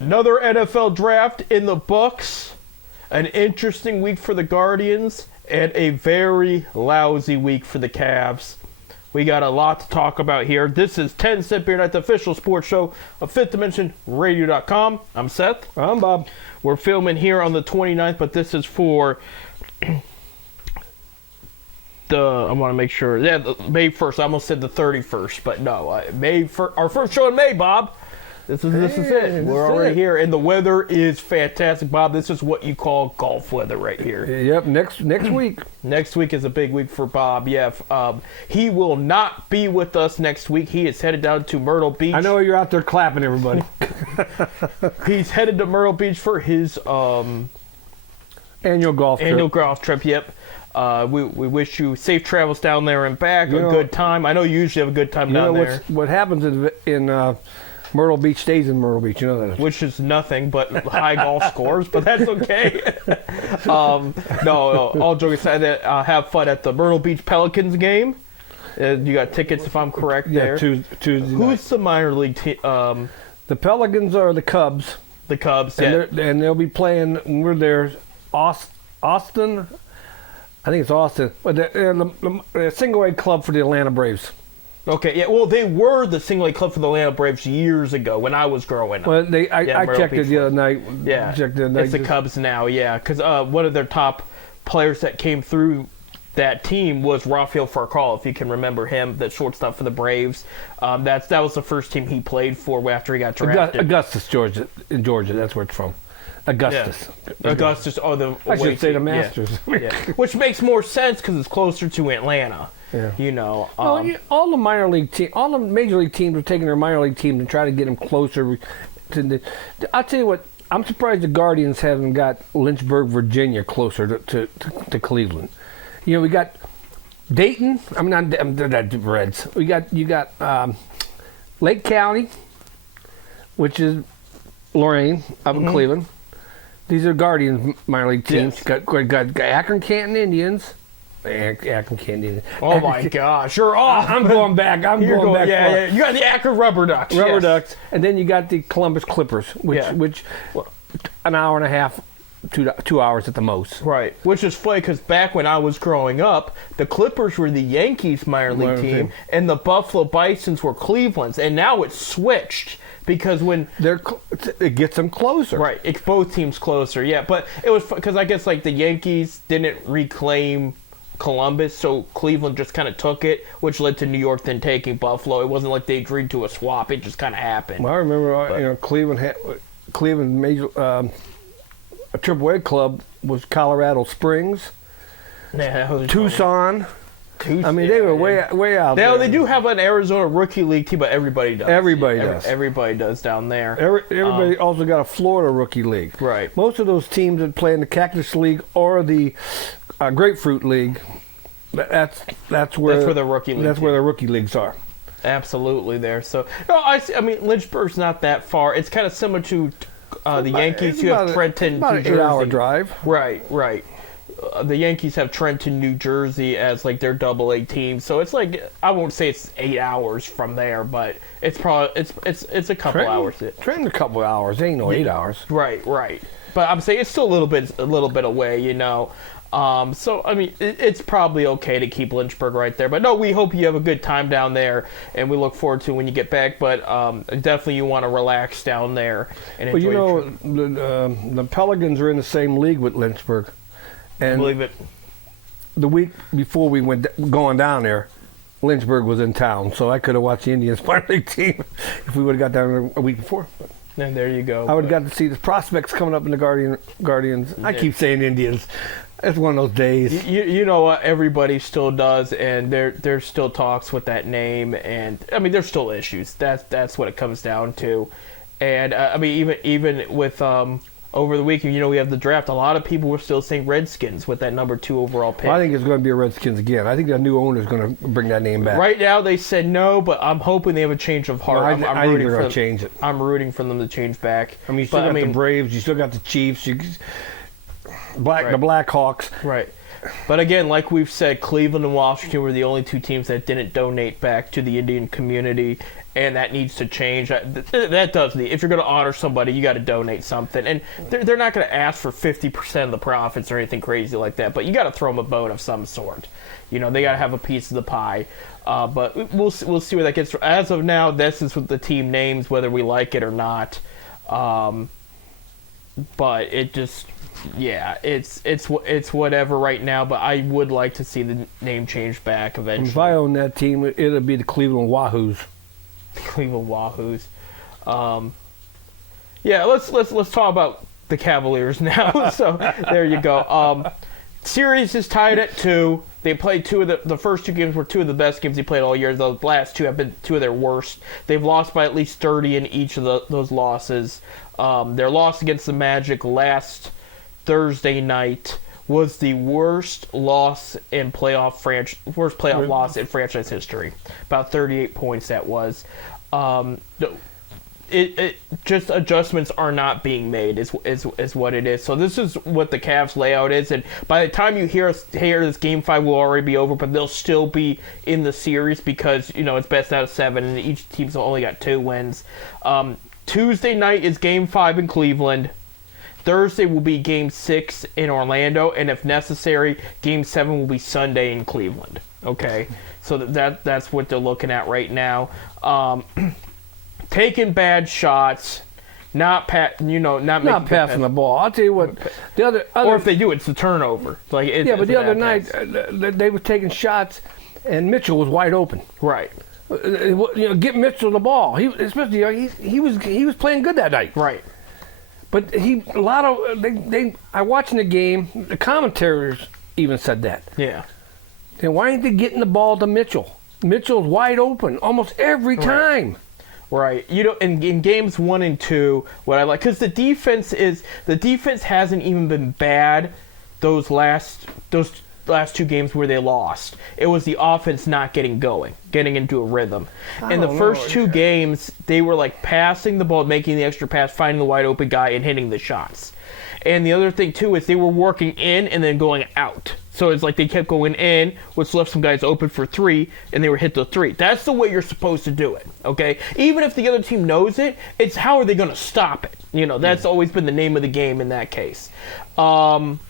Another NFL draft in the books. An interesting week for the Guardians and a very lousy week for the Cavs. We got a lot to talk about here. This is 10 Cent Beer Night, the official sports show of FifthDimensionRadio.com. I'm Seth. I'm Bob. We're filming here on the 29th, but this is for I want to make sure. Yeah, May 1st. I almost said the 31st, but no. May 1st, our first show in May, Bob. This is it. We're already here, and the weather is fantastic, Bob. This is what you call golf weather right here. Yep, next week. Next week is a big week for Bob. Yeah, he will not be with us next week. He is headed down to Myrtle Beach. I know you're out there clapping, everybody. He's headed to Myrtle Beach for his annual golf trip. Yep. We wish you safe travels down there and back. Good time. I know you usually have a good time down there. What happens in Myrtle Beach stays in Myrtle Beach, you know that. Which is nothing but high golf scores, but that's okay. No, all joking aside, have fun at the Myrtle Beach Pelicans game. You got tickets, if I'm correct, there. Yeah, Tuesday night. Who's the minor league team? The Pelicans are the Cubs. The Cubs, yeah. And they'll be playing, when we're there, Austin. I think it's Austin. But the single-A club for the Atlanta Braves. Okay, yeah. Well, they were the single-A club for the Atlanta Braves years ago when I was growing up. Well, I checked it the other night. Yeah, it's the Cubs now. Yeah, because one of their top players that came through that team was Rafael Furcal, if you can remember him, that shortstop for the Braves. That was the first team he played for after he got drafted. Augustus, Georgia. In Georgia, that's where it's from. Augustus. Yeah. Augustus. Oh, I should say the Masters. Yeah. Which makes more sense because it's closer to Atlanta. Yeah. You know. All the minor league teams, all the major league teams are taking their minor league team to try to get them closer to the. I'll tell you what. I'm surprised the Guardians haven't got Lynchburg, Virginia, closer to Cleveland. You know, we got Dayton. I'm not the Reds. You got Lake County, which is Lorain up in Cleveland. These are Guardians minor league teams. Yes. Got Akron Canton Indians. Akron Canton. Oh my gosh, you're off. I'm going back. You're going back. Yeah. You got the Akron Rubber Ducks. Ducks, and then you got the Columbus Clippers, which an hour and a half, 2 hours at the most. Right, which is funny because back when I was growing up, the Clippers were the Yankees minor league team, and the Buffalo Bisons were Cleveland's, and now it's switched. Because when it gets them closer, right? It's both teams closer, yeah. But it was because I guess like the Yankees didn't reclaim Columbus, so Cleveland just kind of took it, which led to New York then taking Buffalo. It wasn't like they agreed to a swap; it just kind of happened. Well, I remember, Cleveland major a AAA club was Colorado Springs, Tucson. I mean, they were way out there. They do have an Arizona Rookie League team, but everybody does. Everybody does down there. Everybody also got a Florida Rookie League. Right. Most of those teams that play in the Cactus League or the Grapefruit League, that's where the Rookie League. That's where the Rookie Leagues are. Absolutely, there. So no, I mean Lynchburg's not that far. It's kind of similar to the Yankees. You have Trenton, about New an Jersey. 8-hour drive. Right. The Yankees have Trenton, New Jersey as like their AA team, so it's like I won't say it's 8 hours from there, but it's probably it's a couple hours. Trenton a couple hours, ain't no 8 hours. Right. But I'm saying it's still a little bit away, you know. So I mean, it's probably okay to keep Lynchburg right there. But no, we hope you have a good time down there, and we look forward to when you get back. But definitely you want to relax down there and enjoy. Well, the Pelicans are in the same league with Lynchburg. And I believe it. The week before we going down there, Lynchburg was in town, so I could have watched the Indians minor league team if we would have got down there a week before. And there you go. I would have got to see the prospects coming up in the Guardians. I keep saying Indians. It's one of those days. You know what? Everybody still does, and there's still talks with that name, and I mean there's still issues. That's what it comes down to, and I mean even with over the weekend, you know, we have the draft. A lot of people were still saying Redskins with that number 2 overall pick. Well, I think it's going to be a Redskins again. I think the new owner is going to bring that name back. Right now, they said no, but I'm hoping they have a change of heart. I think they're going to change it. I'm rooting for them to change back. I mean, you still got the Braves. You still got the Chiefs. The Blackhawks. Right. But again, like we've said, Cleveland and Washington were the only two teams that didn't donate back to the Indian community, and that needs to change. That does need. If you're going to honor somebody, you got to donate something, and they're not going to ask for 50% of the profits or anything crazy like that. But you got to throw them a bone of some sort. You know, they got to have a piece of the pie. But we'll see where that gets. As of now, this is what the team names, whether we like it or not. But it just. Yeah, it's whatever right now, but I would like to see the name change back eventually. If I own that team, it'll be the Cleveland Wahoos. Cleveland Wahoos. Yeah, let's talk about the Cavaliers now. So there you go. Series is tied at 2. They played the first 2 games were 2 of the best games they played all year. The last 2 have been 2 of their worst. They've lost by at least 30 in each of those losses. Their loss against the Magic last Thursday night was the worst loss in worst playoff loss in franchise history. About 38 points that was. It just adjustments are not being made is what it is. So this is what the Cavs layout is, and by the time you hear this Game 5 will already be over, but they'll still be in the series because it's best out of 7, and each team's only got 2 wins. Tuesday night is Game 5 in Cleveland. Thursday will be Game 6 in Orlando, and if necessary, Game 7 will be Sunday in Cleveland. Okay, so that's what they're looking at right now. Taking bad shots, not passing the ball. I'll tell you what, the other or if they do, it's a turnover. But the other night they were taking shots, and Mitchell was wide open. Right. Get Mitchell the ball. He was playing good that night. Right. But I watching the game. The commentators even said that. Yeah. Then why ain't they getting the ball to Mitchell? Mitchell's wide open almost every time. Right. In games 1 and 2, what I like, because the defense hasn't even been bad those last 2 games where they lost. It was the offense not getting into a rhythm. In the first 2 games, they were like passing the ball, making the extra pass, finding the wide open guy, and hitting the shots. And the other thing too is they were working in and then going out. So it's like they kept going in, which left some guys open for 3, and they were hit the 3. That's the way you're supposed to do it, okay? Even if the other team knows it, it's how are they going to stop it? That's always been the name of the game in that case. And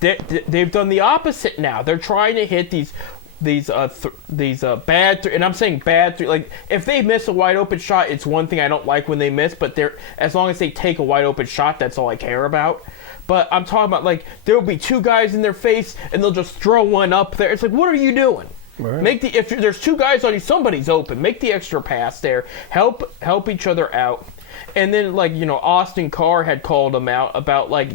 they've done the opposite now. They're trying to hit these bad and I'm saying bad like if they miss a wide open shot, it's one thing I don't like when they miss, but as long as they take a wide open shot, that's all I care about. But I'm talking about like there'll be 2 guys in their face and they'll just throw one up there. It's like, what are you doing? Right. If there's 2 guys on you, somebody's open. Make the extra pass there. Help each other out. And then Austin Carr had called them out about like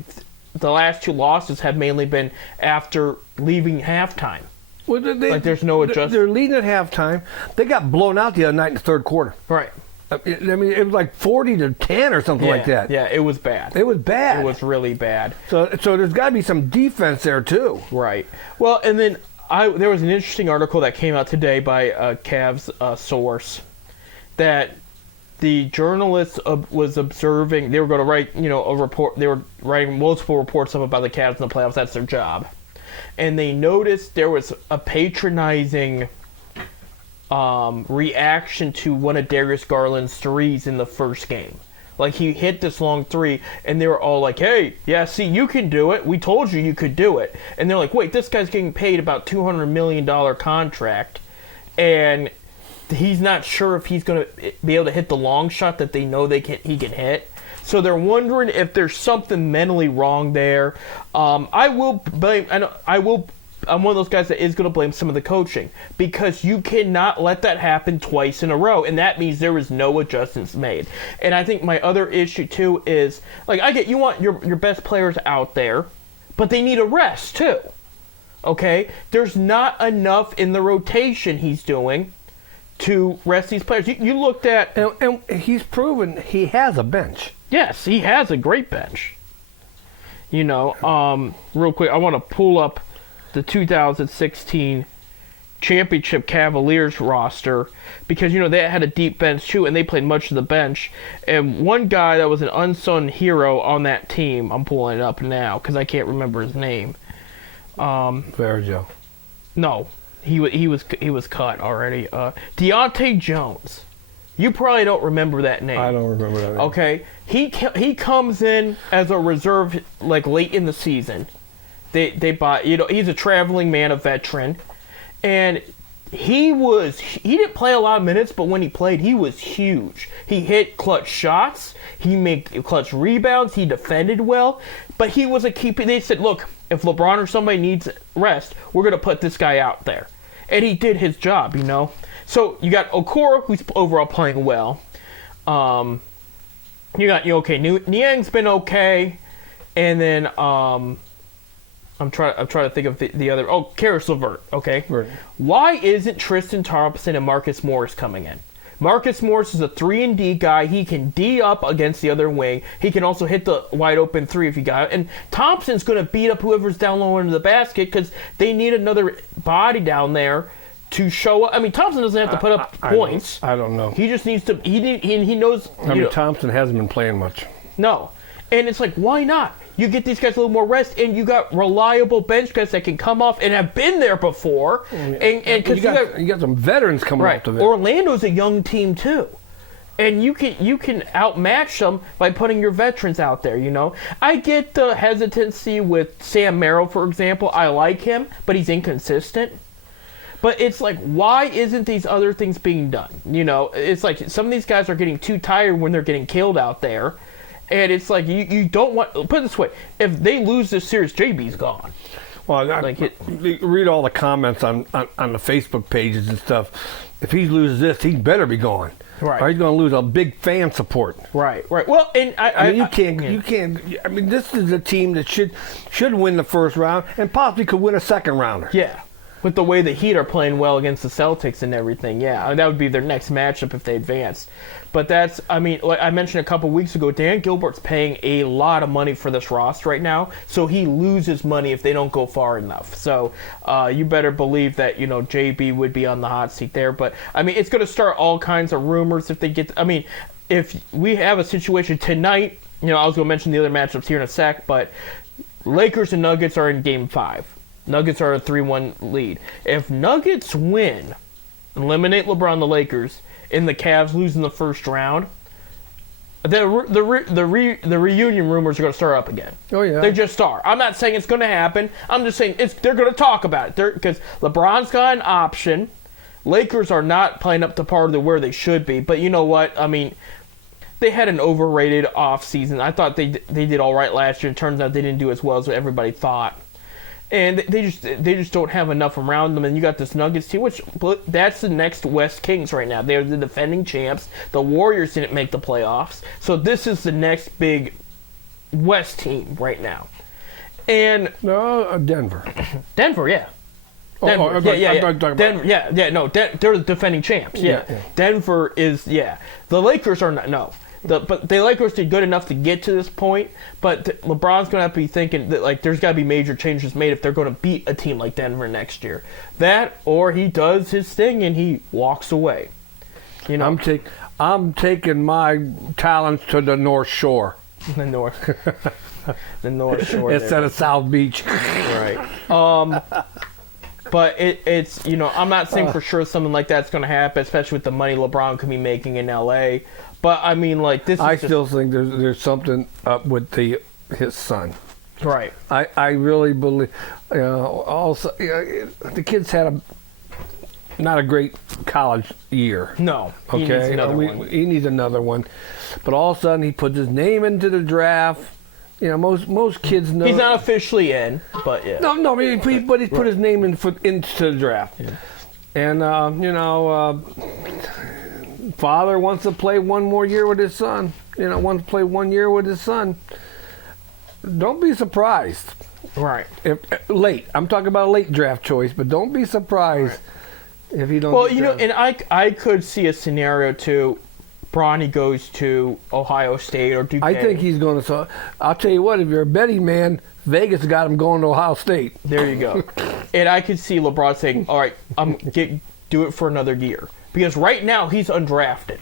the last 2 losses have mainly been after leaving halftime. Well, there's no adjustment. They're leading at halftime. They got blown out the other night in the third quarter. Right. I mean, it was like 40-10 or something like that. Yeah, it was bad. It was bad. It was really bad. So there's got to be some defense there too. Right. Well, and then there was an interesting article that came out today by a Cavs source that the journalist was observing. They were going to write, a report. They were writing multiple reports up about the Cavs in the playoffs. That's their job. And they noticed there was a patronizing reaction to one of Darius Garland's threes in the first game. Like, he hit this long 3, and they were all like, hey, yeah, see, you can do it. We told you could do it. And they're like, wait, this guy's getting paid about $200 million contract, and he's not sure if he's going to be able to hit the long shot that they know he can hit. So they're wondering if there's something mentally wrong there. I'm one of those guys that is going to blame some of the coaching, because you cannot let that happen twice in a row, and that means there was no adjustments made. And I think my other issue too is, like, I get you want your best players out there, but they need a rest too. Okay? There's not enough in the rotation he's doing to rest these players. You looked at... And he's proven he has a bench. Yes, he has a great bench. Real quick, I want to pull up the 2016 championship Cavaliers roster because they had a deep bench too, and they played much of the bench. And one guy that was an unsung hero on that team, I'm pulling it up now because I can't remember his name. Varejao. No, he was cut already. Deontay Jones. You probably don't remember that name. I don't remember that name. Okay, he comes in as a reserve like late in the season. They bought he's a traveling man, a veteran, and he didn't play a lot of minutes, but when he played, he was huge. He hit clutch shots, he made clutch rebounds, he defended well, but he was a keeper. They said, look, if LeBron or somebody needs rest, we're gonna put this guy out there, and he did his job. So you got Okoro, who's overall playing well. You got Niang's been okay, and then I'm trying to think of the other. Oh, Karis LeVert. Okay, Right. Why isn't Tristan Thompson and Marcus Morris coming in? Marcus Morris is a 3-and-D guy. He can D up against the other wing. He can also hit the wide open 3 if you got it. And Thompson's going to beat up whoever's down low into the basket because they need another body down there to show up. I mean, Thompson doesn't have to put up points. I don't know. He just needs to. He knows. Thompson hasn't been playing much. No, and it's like, why not? You get these guys a little more rest, and you got reliable bench guys that can come off and have been there before. And because you got some veterans coming right, off of it. Orlando's a young team too. And you can outmatch them by putting your veterans out there, I get the hesitancy with Sam Merrill, for example. I like him, but he's inconsistent. But it's like, why isn't these other things being done? It's like some of these guys are getting too tired when they're getting killed out there. And it's like, you don't want... Put it this way. If they lose this series, JB's gone. Well, read all the comments on the Facebook pages and stuff. If he loses this, he better be gone. Right. Or he's going to lose a big fan support. Right. Well, and you can't. I mean, this is a team that should win the first round and possibly could win a second rounder. Yeah. With the way the Heat are playing well against the Celtics and everything, yeah, that would be their next matchup if they advance. But that's, like I mentioned a couple weeks ago, Dan Gilbert's paying a lot of money for this roster right now, so he loses money if they don't go far enough. So you better believe that, JB would be on the hot seat there. But, it's going to start all kinds of rumors if they get... if we have a situation tonight, I was going to mention the other matchups here in a sec, but Lakers and Nuggets are in Game 5. Nuggets are a 3-1 lead. If Nuggets win, eliminate LeBron the Lakers, and the Cavs lose in the first round, the reunion rumors are going to start up again. Oh, yeah. They just are. I'm not saying it's going to happen. I'm just saying they're going to talk about it. Because LeBron's got an option. Lakers are not playing up to par to where they should be. But you know what? They had an overrated offseason. I thought they did all right last year. It turns out they didn't do as well as everybody thought. And they just don't have enough around them. And you got this Nuggets team, which that's the next West Kings right now. They're the defending champs. The Warriors didn't make the playoffs. So this is the next big West team right now. And no, Denver. Denver, yeah. Denver. They're the defending champs. Yeah. Denver is, The Lakers are not, no. But the Lakers did good enough to get to this point, but LeBron's going to have to be thinking that there's got to be major changes made if they're going to beat a team like Denver next year. That, or he does his thing and he walks away. I'm taking my talents to the North Shore. The North Shore. Instead of South Beach. Right. But it's I'm not saying for sure something like that's going to happen, especially with the money LeBron could be making in LA. But this. I still think there's something up with his son. Right. I really believe. Also, the kid's had not a great college year. No. Okay. He needs another one. He needs another one. But all of a sudden, he puts his name into the draft. Most kids know. He's not officially in, but yeah. No, but he put his name into the draft. Yeah. And, father wants to play one more year with his son. Wants to play 1 year with his son. Don't be surprised. Right. If late. I'm talking about a late draft choice, but don't be surprised if he don't. Well, and I could see a scenario too. Bronny goes to Ohio State or Duke. I think he's going to. I'll tell you what. If you're a betting man, Vegas got him going to Ohio State. There you go. And I could see LeBron saying, "All right, do it for another year," because right now he's undrafted.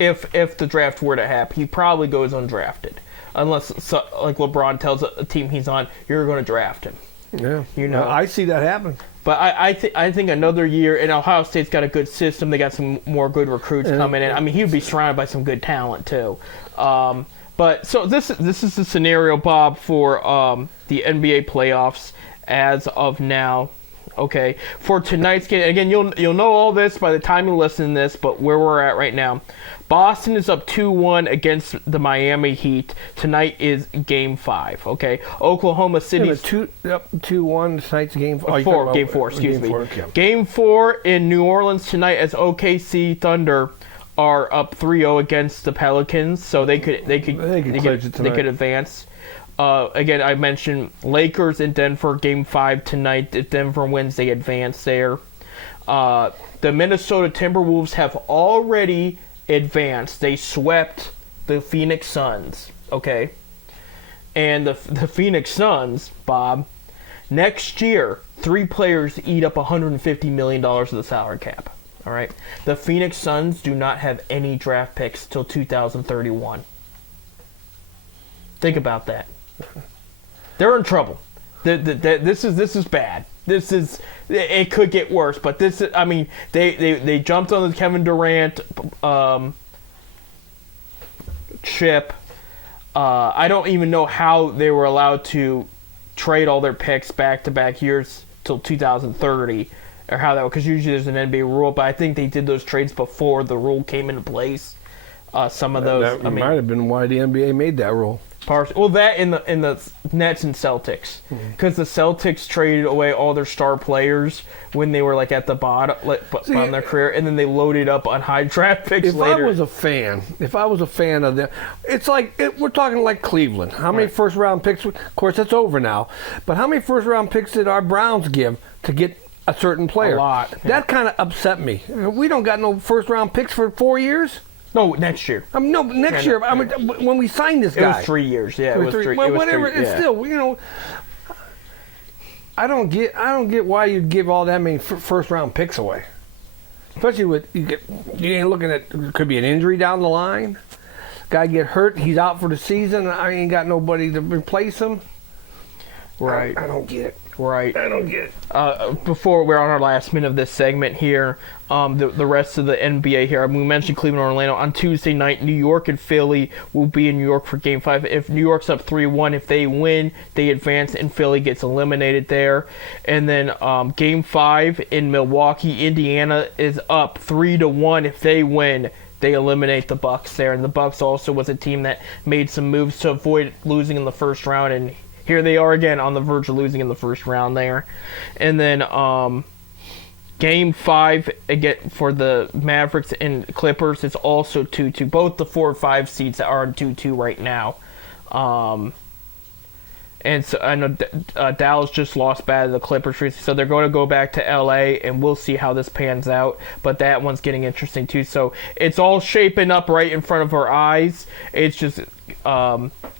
If the draft were to happen, he probably goes undrafted, unless like LeBron tells a team he's on, "You're going to draft him." Yeah, You know. I see that happen. But I think another year, and Ohio State's got a good system. They got some more good recruits coming in. I mean, he would be surrounded by some good talent too. But so this is the scenario, Bob, for the NBA playoffs as of now. Okay, for tonight's game, again, you'll know all this by the time you listen to this. But where we're at right now, Boston is up 2-1 against the Miami Heat. Tonight is Game 5. Okay, Oklahoma City. 2-1 tonight's game. Game 4. Excuse me. Okay. Game 4 in New Orleans tonight, as OKC Thunder are up 3-0 against the Pelicans, so they could advance. Again, I mentioned Lakers in Denver, Game 5 tonight. If Denver wins, they advance there. The Minnesota Timberwolves have already advanced. They swept the Phoenix Suns, okay? And the Phoenix Suns, Bob, next year, 3 players eat up $150 million of the salary cap, all right? The Phoenix Suns do not have any draft picks till 2031. Think about that. They're in trouble. This is bad. It could get worse, but this is, I mean, they jumped on the Kevin Durant chip. I don't even know how they were allowed to trade all their picks back-to-back years till 2030, or how that, because usually there's an NBA rule, but I think they did those trades before the rule came into place. Some of those, That might have been why the NBA made that rule. Well, that in the Nets and Celtics, because the Celtics traded away all their star players when they were like at the bottom on their career, and then they loaded up on high draft picks later. If I was a fan of them, it's like we're talking like Cleveland. How many first round picks? Of course, that's over now. But how many first round picks did our Browns give to get a certain player? A lot. Yeah. That kind of upset me. We don't got no first round picks for 4 years. No, next year. Next year. I mean, when we signed this guy, it was 3 years. Yeah, it was 3. Well, whatever. It's still, I don't get why you'd give all that many first round picks away, especially with you ain't looking at, could be an injury down the line. Guy get hurt, he's out for the season. I ain't got nobody to replace him. Right. I don't get it. Right. I don't get it. Before we're on our last minute of this segment here, the rest of the NBA here, we mentioned Cleveland and Orlando. On Tuesday night, New York and Philly will be in New York for Game 5. If New York's up 3-1, if they win, they advance, and Philly gets eliminated there. And then Game 5 in Milwaukee, Indiana is up 3-1. If they win, they eliminate the Bucks there. And the Bucks also was a team that made some moves to avoid losing in the first round, and here they are again on the verge of losing in the first round there. And then Game 5 again for the Mavericks and Clippers is also 2-2. Both the 4 and 5 seeds are on 2-2 right now. And so I know Dallas just lost bad to the Clippers, so they're going to go back to LA, and we'll see how this pans out. But that one's getting interesting too. So it's all shaping up right in front of our eyes. It's just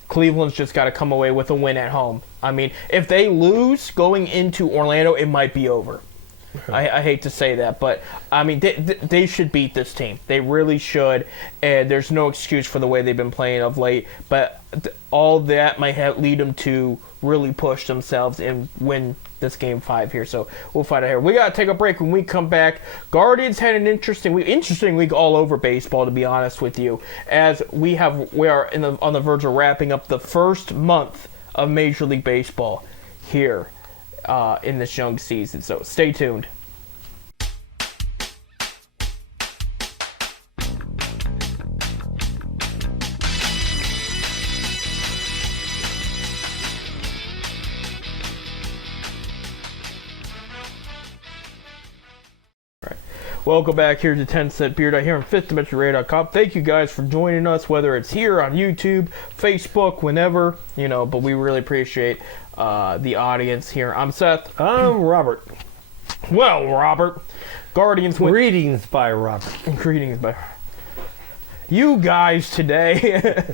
Cleveland's just got to come away with a win at home. I mean, if they lose going into Orlando, it might be over. I hate to say that, but I mean, they should beat this team. They really should, and there's no excuse for the way they've been playing of late. But all that might lead them to really push themselves and win this Game 5 here. So we'll find out here. We got to take a break. When we come back, Guardians had an interesting week all over baseball, to be honest with you, as we are on the verge of wrapping up the first month of Major League Baseball here in this young season. So stay tuned. Welcome back here to 10 Cent Beer here on 5thDimensionRadio.com. Thank you guys for joining us, whether it's here on YouTube, Facebook, whenever, but we really appreciate the audience here. I'm Seth. I'm Robert. Well, Robert, Guardians win. Greetings by Robert. Greetings by you guys today.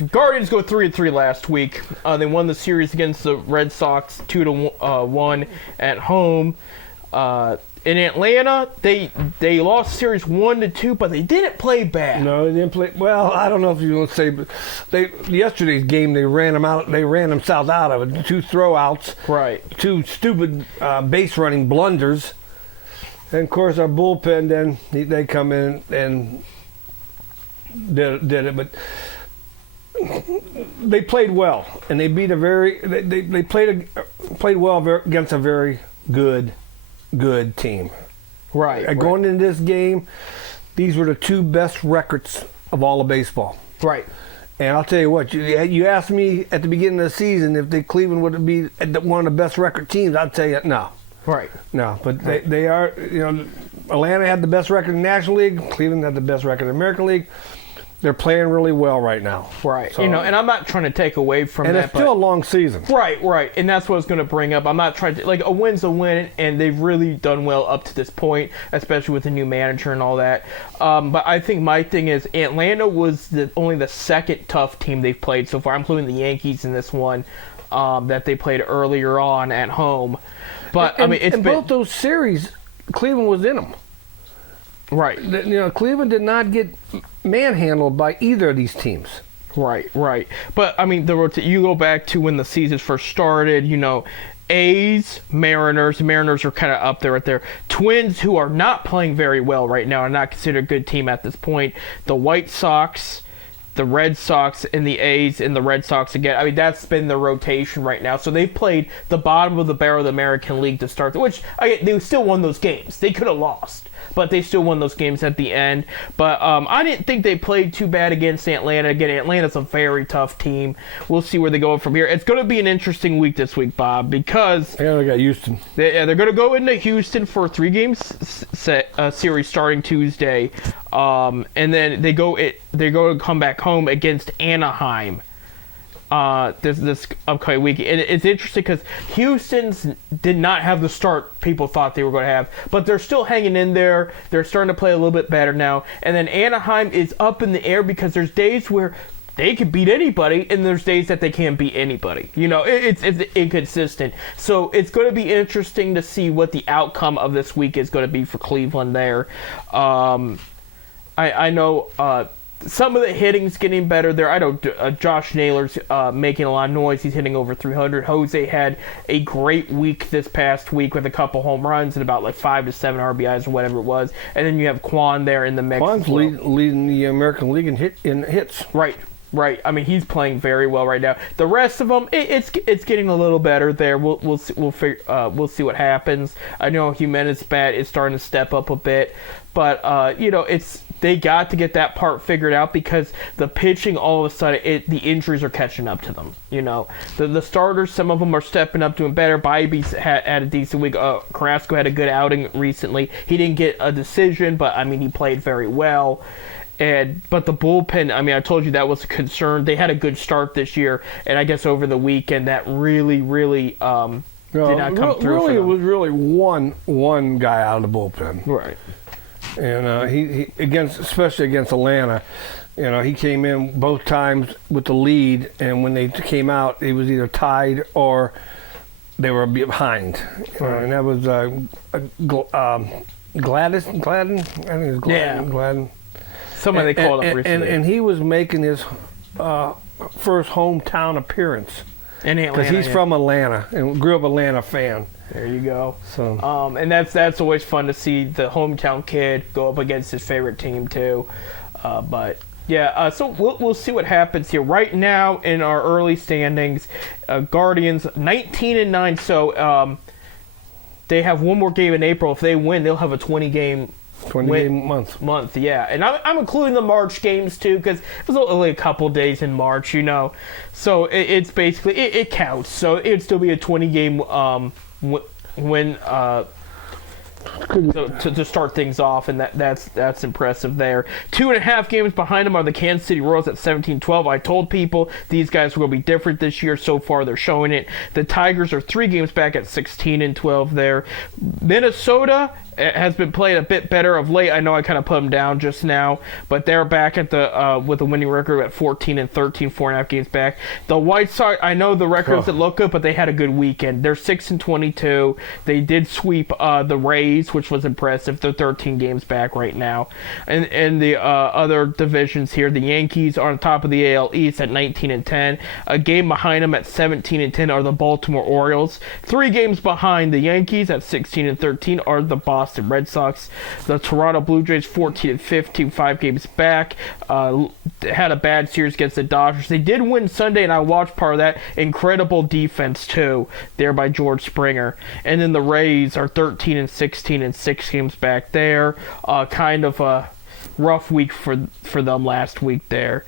Guardians go 3-3 last week. They won the series against the Red Sox 2-1 at home. In Atlanta, they lost series 1-2, but they didn't play bad. No, they didn't play. Well, I don't know if you want to say, but yesterday's game they ran them out. They ran themselves out of it. 2 throwouts, Right. 2 stupid base running blunders, and of course our bullpen. Then they come in and did it, but they played well, and they beat they played well against a very good team. Right. Going into this game, these were the 2 best records of all of baseball. Right. And I'll tell you what, you asked me at the beginning of the season if Cleveland would be one of the best record teams. I'd tell you no. Right. No, but they are, Atlanta had the best record in the National League. Cleveland had the best record in the American League. They're playing really well right now. Right. So, and I'm not trying to take away from and that. it's still a long season. Right. And that's what I was going to bring up. I'm not trying to, a win's a win, and they've really done well up to this point, especially with the new manager and all that. But I think my thing is Atlanta was only the second tough team they've played so far, including the Yankees in this one that they played earlier on at home. But, it's in been... both those series, Cleveland was in them. Right. Cleveland did not get manhandled by either of these teams. Right. But, you go back to when the season first started, A's, Mariners. Mariners are kind of up there right there. Twins, who are not playing very well right now, are not considered a good team at this point. The White Sox, the Red Sox, and the A's, and the Red Sox again. That's been the rotation right now. So they've played the bottom of the barrel of the American League to start, which they still won those games. They could have lost, but they still won those games at the end. But I didn't think they played too bad against Atlanta. Again, Atlanta's a very tough team. We'll see where they go from here. It's going to be an interesting week this week, Bob, because they got Houston. They're going to go into Houston for a 3-game series starting Tuesday, and then they're going to come back home against Anaheim. This upcoming week. And it's interesting because Houston's did not have the start people thought they were going to have, but they're still hanging in there. They're starting to play a little bit better now. And then Anaheim is up in the air because there's days where they can beat anybody, and there's days that they can't beat anybody. It's inconsistent. So it's going to be interesting to see what the outcome of this week is going to be for Cleveland there. I know some of the hitting's getting better there. I know Josh Naylor's making a lot of noise. He's hitting over 300. Jose had a great week this past week with a couple home runs and about 5 to 7 RBIs or whatever it was. And then you have Quan there in the mix. Quan's leading the American League in hits. Right. He's playing very well right now. The rest of them, it's getting a little better there. We'll see what happens. I know Jimenez bat is starting to step up a bit, but they got to get that part figured out because the pitching, all of a sudden, the injuries are catching up to them. The starters, some of them are stepping up, doing better. Bybee had a decent week. Carrasco had a good outing recently. He didn't get a decision, but he played very well. But the bullpen, I told you that was a concern. They had a good start this year, and I guess over the weekend that really did not come through. Really, for it them. was really one guy out of the bullpen. Right. And he especially against Atlanta, he came in both times with the lead, and when they came out, it was either tied or they were behind. Right. And that was Gladden. I think it was Gladden. Yeah. Gladden. Somebody they called up recently. And he was making his first hometown appearance. In Atlanta. Because he's from Atlanta and grew up Atlanta fan. There you go. So, and that's always fun to see the hometown kid go up against his favorite team too. So we'll see what happens here. Right now in our early standings, Guardians 19-9. So they have one more game in April. If they win, they'll have a 20-game 20-game month. Yeah. And I'm including the March games too because it was only a couple days in March, So it's basically it counts. So it'd still be a 20-game win to start things off, and that's impressive there. 2.5 games behind them are the Kansas City Royals at 17-12. I told people these guys will be different this year. So far, they're showing it. The Tigers are 3 games back at 16-12 there. Minnesota has been playing a bit better of late. I know I kind of put them down just now, but they're back at the with a winning record at 14-13, 4.5 games back. The White Sox, I know the record doesn't look good, but they had a good weekend. They're 6-22. They did sweep the Rays, which was impressive. They're 13 games back right now. And the other divisions here, the Yankees are on top of the AL East at 19-10. A game behind them at 17-10 are the Baltimore Orioles. 3 games behind the Yankees at 16-13 are the Boston Red Sox. The Toronto Blue Jays 14-15, 5 games back. Had a bad series against the Dodgers. They did win Sunday, and I watched part of that. Incredible defense too, there by George Springer. And then the Rays are 13-16 and 6 games back there. Kind of a rough week for them last week there.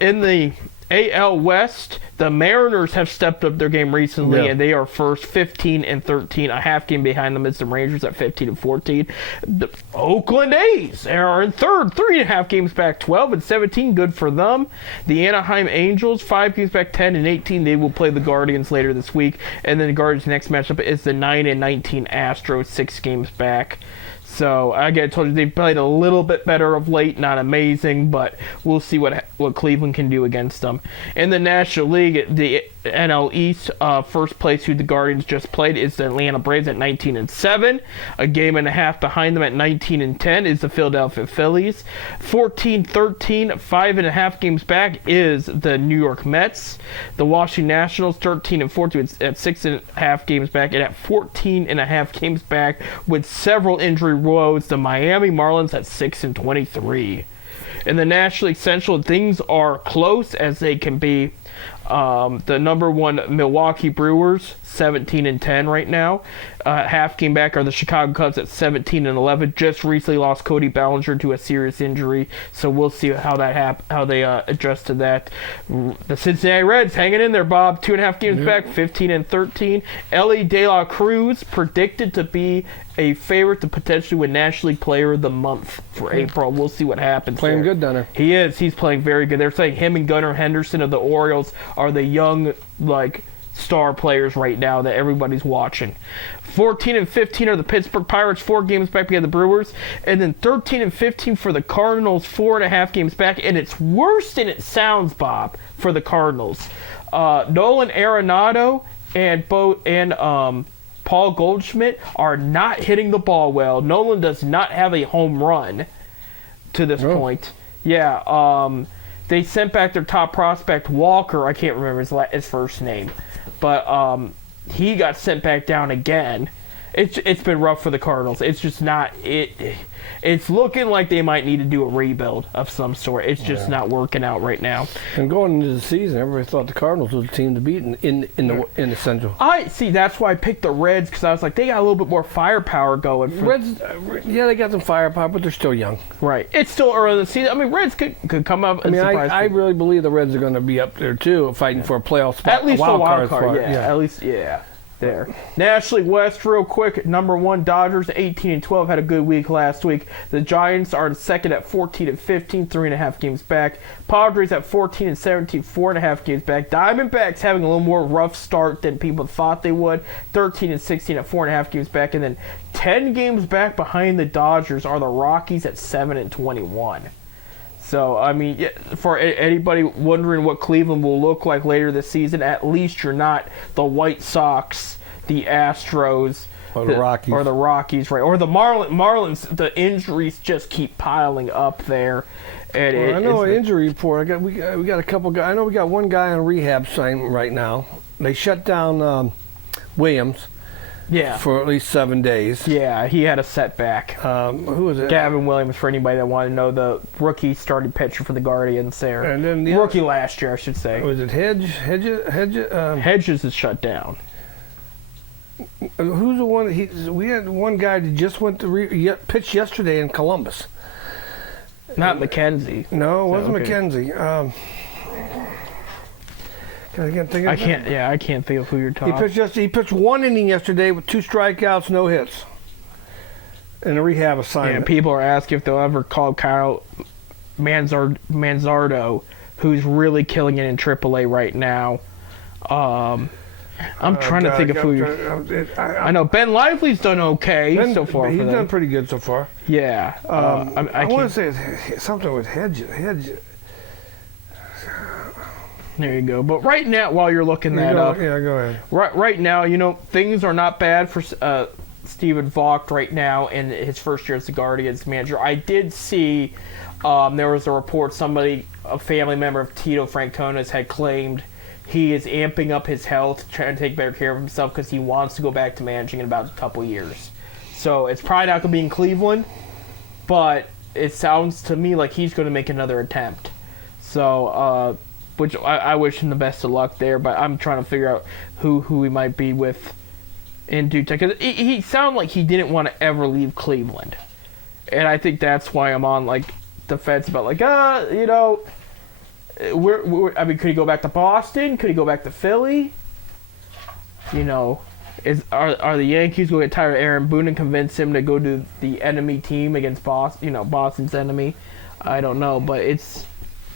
In the AL West, the Mariners have stepped up their game recently, and they are first, 15-13. A half game behind them is the Rangers at 15-14. The Oakland A's are in third, 3.5 games back, 12-17. Good for them. The Anaheim Angels, 5 games back, 10-18. They will play the Guardians later this week, and then the Guardians' next matchup is the 9-19 Astros, 6 games back. So, again, I told you they played a little bit better of late, not amazing, but we'll see what Cleveland can do against them. In the National League, the NL East, first place who the Guardians just played is the Atlanta Braves at 19-7. A game and a half behind them at 19-10 is the Philadelphia Phillies. 14-13, 5.5 games back is the New York Mets. The Washington Nationals 13-14 at 6.5 games back, and at 14.5 games back with several injury woes, the Miami Marlins at 6-23. In the National League Central, things are close as they can be. The number one Milwaukee Brewers, 17-10 right now. Half game back are the Chicago Cubs at 17-11. Just recently lost Cody Bellinger to a serious injury, so we'll see how they adjust to that. The Cincinnati Reds hanging in there, Bob. 2.5 games back, 15-13. Ellie De La Cruz predicted to be a favorite to potentially win National League Player of the Month for April. We'll see what happens. Playing good, Dunner. He is. He's playing very good. They're saying him and Gunnar Henderson of the Orioles are the young, star players right now that everybody's watching. 14-15 are the Pittsburgh Pirates, 4 games back behind the Brewers, and then 13-15 for the Cardinals, 4.5 games back, and it's worse than it sounds, Bob, for the Cardinals. Nolan Arenado and Paul Goldschmidt are not hitting the ball well. Nolan does not have a home run to this point. Yeah, they sent back their top prospect, Walker. I can't remember his first name. But he got sent back down again. It's been rough for the Cardinals. It's just not it. It's looking like they might need to do a rebuild of some sort. It's just not working out right now. And going into the season, everybody thought the Cardinals was the team to beat in the Central. I see. That's why I picked the Reds, because I was like, they got a little bit more firepower going. Reds, they got some firepower, but they're still young. Right. It's still early in the season. I mean, Reds could come up. And I really believe the Reds are going to be up there too, fighting for a playoff spot. At least a wild card. spot. Yeah. At least, yeah. There. National League West, real quick. Number 1, Dodgers, 18-12, had a good week last week. The Giants are second at 14-15, 3.5 games back. Padres at 14-17, 4.5 games back. Diamondbacks having a little more rough start than people thought they would. 13-16 at 4.5 games back, and then 10 games back behind the Dodgers are the Rockies at 7-21. So, I mean, for anybody wondering what Cleveland will look like later this season, at least you're not the White Sox, the Astros, or the Rockies, right? Or the Marlins. The injuries just keep piling up there. And I know an injury report. We got a couple guys. I know we got one guy on rehab sign right now. They shut down Williams. Yeah. For at least 7 days. Yeah, he had a setback. Who was it? Gavin Williams, for anybody that wanted to know, the rookie starting pitcher for the Guardians there. And then rookie last year, I should say. Was it Hedges is shut down. Who's the one? We had one guy that just went to pitch yesterday in Columbus. Not McKenzie. No, it wasn't McKenzie. I can't think of I can't think of who you're talking. He pitched 1 inning yesterday with 2 strikeouts, no hits, in a rehab assignment. Yeah, people are asking if they'll ever call Kyle Manzardo, who's really killing it in AAA right now. I'm trying to think of who. I know Ben Lively's done okay so far. He's for them. done pretty good so far. Yeah. I want to say it's something with Hedge. There you go. But right now, while you're looking that up, yeah, go ahead. Right now, things are not bad for Steven Vogt right now in his first year as the Guardians manager. I did see there was a report a family member of Tito Francona's had claimed he is amping up his health, trying to take better care of himself because he wants to go back to managing in about a couple years. So it's probably not going to be in Cleveland, but it sounds to me like he's going to make another attempt. So, which I wish him the best of luck there, but I'm trying to figure out who he might be with in due time. Because he sounded like he didn't want to ever leave Cleveland. And I think that's why I'm on, the fence about, could he go back to Boston? Could he go back to Philly? Are the Yankees going to get tired of Aaron Boone and convince him to go to the enemy team against Boston's enemy? I don't know, but it's...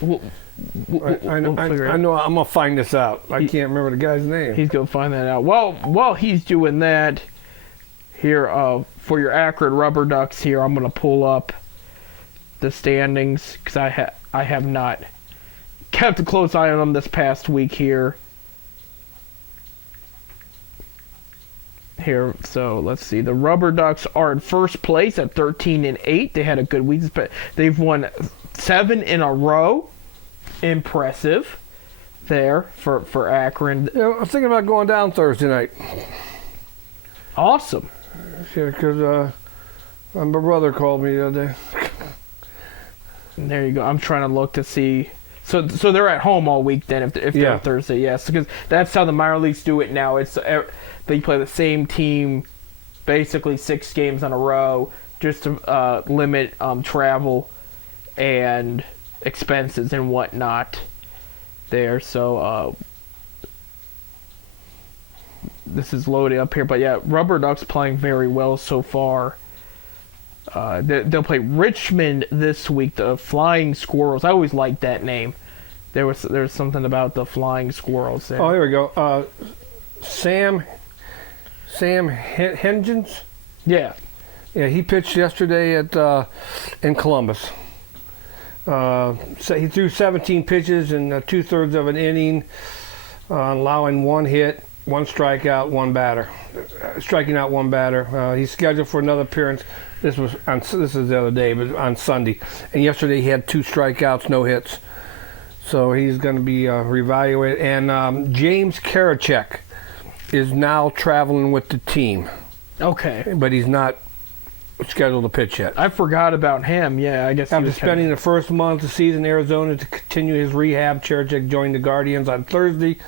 I know. I'm gonna find this out. I can't remember the guy's name. He's gonna find that out. Well, while he's doing that, here for your Akron Rubber Ducks, here I'm gonna pull up the standings because I have not kept a close eye on them this past week here. So let's see. The Rubber Ducks are in first place at 13-8. They had a good week. They've won 7 in a row. Impressive there for Akron. Yeah, I was thinking about going down Thursday night. Awesome. Yeah, because my brother called me the other day. There you go. I'm trying to look to see. So they're at home all week then if they're on Thursday, yes. Because that's how the minor leagues do it now. It's they play the same team basically 6 games in a row just to limit travel and expenses and whatnot there. So this is loaded up here, but yeah, Rubber Ducks playing very well so far. They'll play Richmond this week, the Flying Squirrels. I always liked that name. There's something about the Flying Squirrels there. Oh, here we go. Sam Hengens. Yeah, he pitched yesterday in Columbus. So he threw 17 pitches in 2/3 of an inning, allowing 1 hit, 1 strikeout, 1 batter, striking out 1 batter. He's scheduled for another appearance. This is the other day, but on Sunday. And yesterday he had 2 strikeouts, no hits. So he's going to be reevaluated. And James Karachek is now traveling with the team. Okay, but he's not scheduled to pitch yet. I forgot about him. Yeah, I guess after spending the first month of the season in Arizona to continue his rehab, Cherchik joined the Guardians on Thursday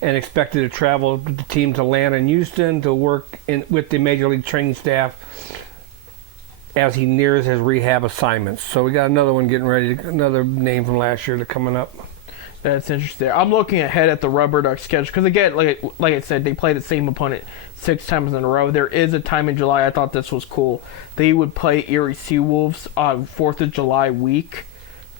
and expected to travel with the team to Atlanta and Houston to work with the Major League training staff as he nears his rehab assignments. So we got another one getting ready, another name from last year coming up. That's interesting. I'm looking ahead at the Rubber Ducks schedule because, again, like I said, they play the same opponent 6 times in a row. There is a time in July. I thought this was cool. They would play Erie Seawolves on 4th of July week.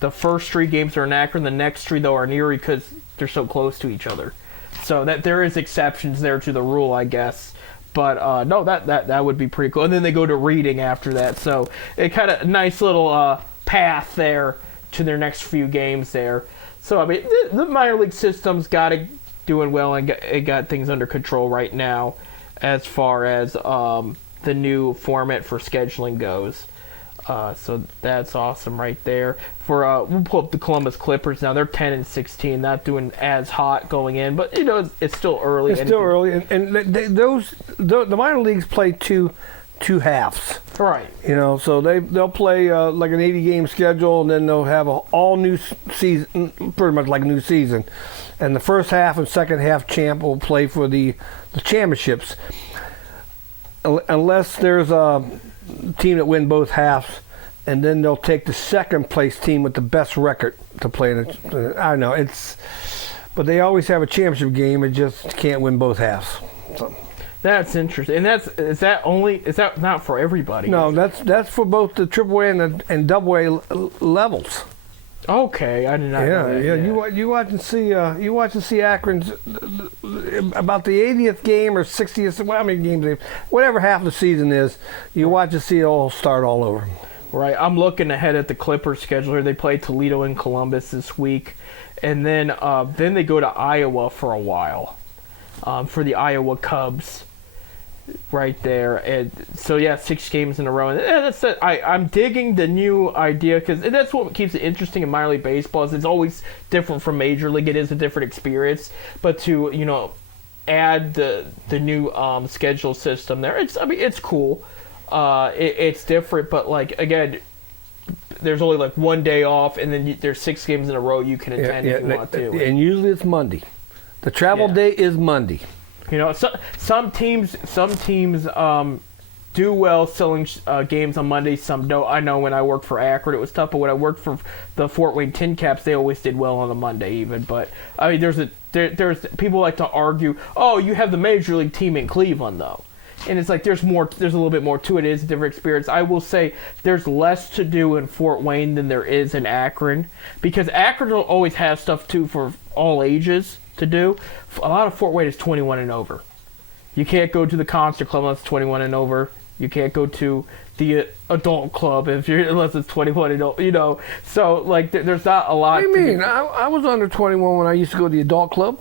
The first 3 games are in Akron. The next 3, though, are in Erie because they're so close to each other. So that there is exceptions there to the rule, I guess. But no, that would be pretty cool. And then they go to Reading after that. So it kind of nice little path there to their next few games there. So, I mean, the minor league system's got it doing well and it got things under control right now as far as the new format for scheduling goes. So that's awesome right there. We'll pull up the Columbus Clippers now. They're 10-16, not doing as hot going in, but it's still early. It's still early, and the minor leagues play two halves. Right. So they'll play like an 80-game schedule, and then they'll have an all new season, pretty much like a new season. And the first half and second half champ will play for the championships, unless there's a team that win both halves, and then they'll take the second place team with the best record to play in it. I don't know, but they always have a championship game. It just can't win both halves. So. That's interesting. And is that not for everybody? No, that's for both the AAA and AA levels. Okay, I did not know that. Yeah. You watch and see Akron's about the 80th game or 60th. Well, how many games? Whatever half the season is, you watch and see it all start all over. Right. I'm looking ahead at the Clippers schedule here. They play Toledo and Columbus this week, and then they go to Iowa for a while, for the Iowa Cubs. Right there, and so 6 games in a row, and that's it. I'm digging the new idea because that's what keeps it interesting in minor league baseball. Is it's always different from major league. It is a different experience, but to add the new schedule system there, it's cool. It's different, but like again, there's only like one day off, and then there's 6 games in a row you can attend if you want to. And usually it's Monday. The travel day is Monday. Some teams do well selling games on Monday. Some don't. I know when I worked for Akron, it was tough. But when I worked for the Fort Wayne Tin Caps, they always did well on a Monday even. But I mean, there's people like to argue, oh, you have the major league team in Cleveland though, and it's like there's a little bit more to it. It is a different experience. I will say there's less to do in Fort Wayne than there is in Akron because Akron will always have stuff too for all ages to do. A lot of Fort Wayne is 21 and over. You can't go to the concert club unless it's 21 and over. You can't go to the adult club unless it's 21 and over. So like there's not a lot. What do you mean? I was under 21 when I used to go to the adult club.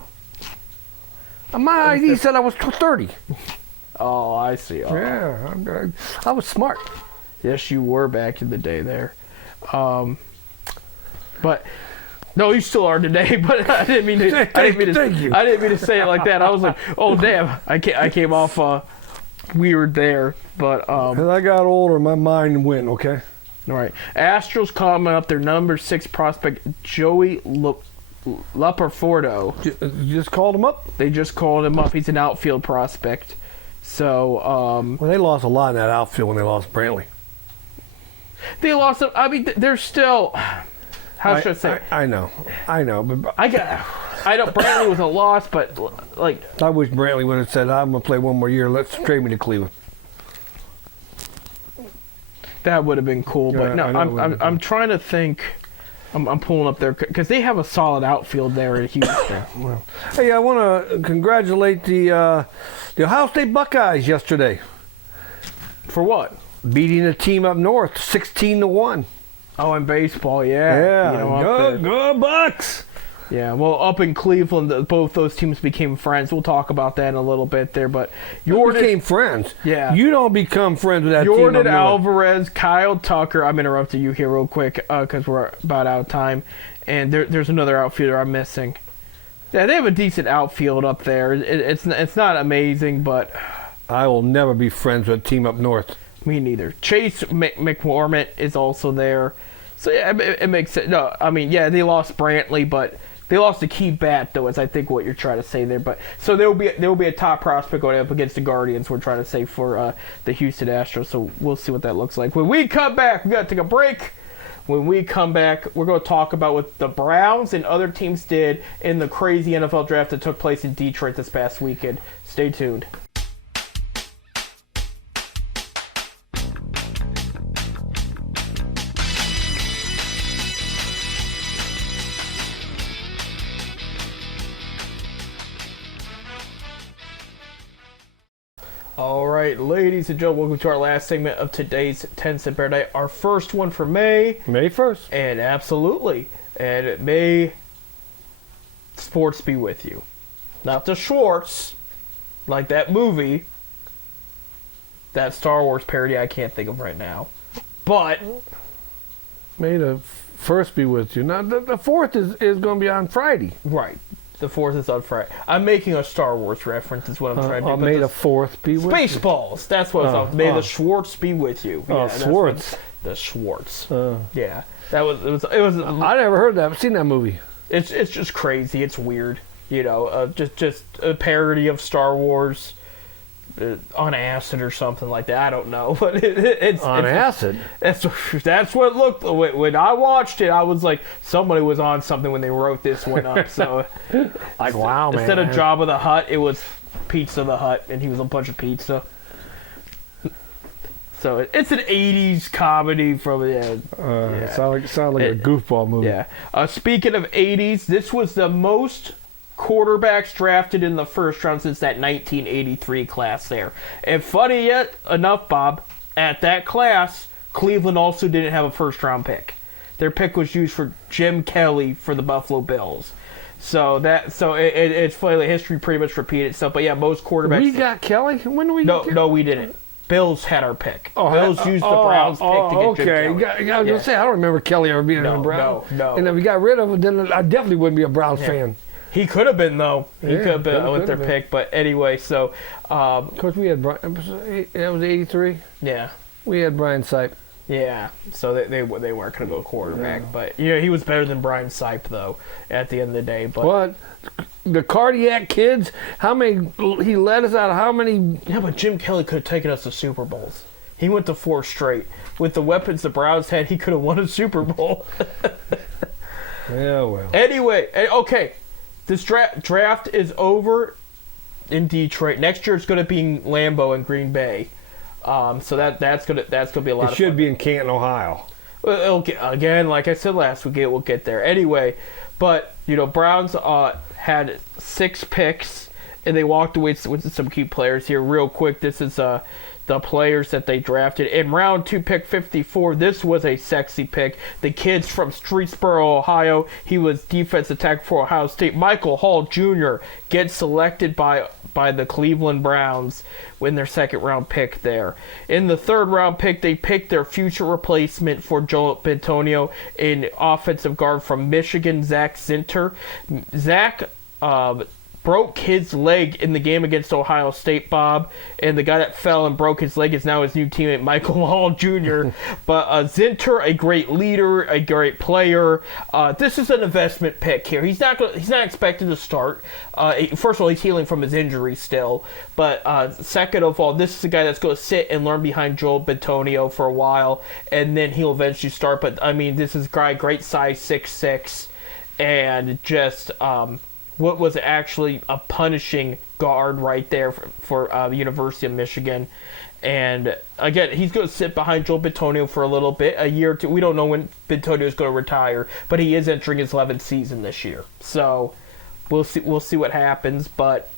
My ID said I was 30. Oh, I see. Oh. Yeah, I was smart. Yes, you were back in the day there. But. No, you still are today, but I didn't mean to. I didn't mean to say it like that. I was like, "Oh, damn!" I came off weird there, but as I got older, my mind went. Okay. All right. Astros coming up. Their number 6 prospect, Joey Luperfordo. You just called him up. They just called him up. He's an outfield prospect. So. Well, they lost a lot in that outfield when they lost Brantley. They lost. I mean, they're still. How should I say? I know, but I don't. Brantley was a loss, but like I wish Brantley would have said, "I'm gonna play one more year. Let's trade me to Cleveland." That would have been cool, but no. I'm trying to think. I'm pulling up there because they have a solid outfield there in Houston. Well, hey, I want to congratulate the Ohio State Buckeyes yesterday. For what? Beating a team up north, 16-1. Oh, in baseball, yeah. Go Bucks! Yeah, well, up in Cleveland, both those teams became friends. We'll talk about that in a little bit there, but Jordan became friends. Yeah, you don't become friends with that team. Jordan Alvarez, Kyle Tucker. I'm interrupting you here real quick because we're about out of time, and there's another outfielder I'm missing. Yeah, they have a decent outfield up there. It's not amazing, but I will never be friends with a team up north. Me neither. Chase McMormont is also there. So, yeah, it makes sense. No, I mean, yeah, they lost Brantley, but they lost a key bat, though, is I think what you're trying to say there. But so there will be a top prospect going up against the Guardians, we're trying to say, for the Houston Astros. So we'll see what that looks like. When we come back, we got to take a break. When we come back, we're going to talk about what the Browns and other teams did in the crazy NFL draft that took place in Detroit this past weekend. Stay tuned. All right, ladies and gentlemen, welcome to our last segment of today's 10 Cent Paradise. Our first one for May 1st. And absolutely. And may sports be with you. Not the Schwartz, like that movie, that Star Wars parody I can't think of right now. But may the 1st be with you. Now, the 4th is going to be on Friday. Right. The 4th is on Friday. I'm making a Star Wars reference is what I'm trying to do. May the 4th be with you. Spaceballs. That's what it's on. May the Schwartz be with you. Yeah, Schwartz. The Schwartz. Yeah. It was I never heard that. I've seen that movie. It's just crazy. It's weird. Just a parody of Star Wars on acid or something like that. I don't know, but it's on acid. That's what it looked. When I watched it, I was like, somebody was on something when they wrote this one up. So, like, wow, man. Instead of Jabba the Hutt, it was Pizza the Hut, and he was a bunch of pizza. So it's an '80s comedy from the It sound like a goofball movie. yeah. Speaking of '80s, this was the most quarterbacks drafted in the first round since that 1983 class there. And funny yet enough, Bob, at that class, Cleveland also didn't have a first round pick. Their pick was used for Jim Kelly for the Buffalo Bills. So it's funny. Like, history pretty much repeated itself. But yeah, most quarterbacks. We got Kelly. When did we? get Kelly? No, we didn't. Bills had our pick. Bills used the Browns pick to get Jim Kelly. I was gonna say I don't remember Kelly ever being a Brown. No. And if we got rid of him, then I definitely wouldn't be a Browns fan. He could have been though. He could have been with their been. pick. But anyway, so Of course, we had Brian. That was '83. yeah. We had Brian Sipe. Yeah, so they weren't going to go quarterback, but he was better than Brian Sipe though. At the end of the day, but the cardiac kids, how many he led us out of how many? yeah, but Jim Kelly could have taken us to Super Bowls. He went to 4 straight with the weapons the Browns had. He could have won a Super Bowl. Yeah, well. Anyway, okay, this draft is over in Detroit. Next year it's going to be in Lambeau in Green Bay. So that's gonna be a lot. It should be in Canton, Ohio. Well, again, like I said last week, we'll get there anyway. But Browns had 6 picks, and they walked away with some key players here. Real quick, this is the players that they drafted in round 2, pick 54. This was a sexy pick. The kid's from Streetsboro, Ohio. He was defensive tackle for Ohio State. Michael Hall Jr. gets selected by the Cleveland Browns in their 2nd round pick there. In the 3rd round pick, they picked their future replacement for Joe Bitonio, an offensive guard from Michigan, Zach Zinter. Zach broke his leg in the game against Ohio State, Bob, and the guy that fell and broke his leg is now his new teammate, Michael Hall Jr. But Zinter, a great leader, a great player. This is an investment pick here. He's not expected to start. First of all, he's healing from his injury still. But second of all, this is a guy that's going to sit and learn behind Joel Bitonio for a while, and then he'll eventually start. But I mean, this is a guy, great size, 6'6", and just what was actually a punishing guard right there for the University of Michigan. And again, he's going to sit behind Joel Bitonio for a little bit, a year or two. We don't know when Bitonio is going to retire, but he is entering his 11th season this year. So we'll see what happens. But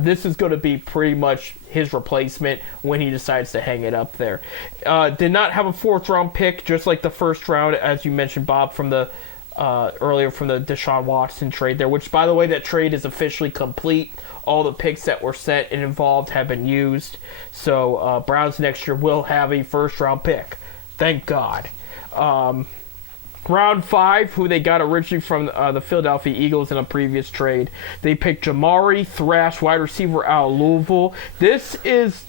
this is going to be pretty much his replacement when he decides to hang it up there. Did not have a 4th round pick, just like the 1st round, as you mentioned, Bob, from the earlier from the Deshaun Watson trade there, which, by the way, that trade is officially complete. All the picks that were set and involved have been used. So Browns next year will have a 1st round pick. Thank God. Round 5, who they got originally from the Philadelphia Eagles in a previous trade, they picked Jamari Thrash, wide receiver out of Louisville. This is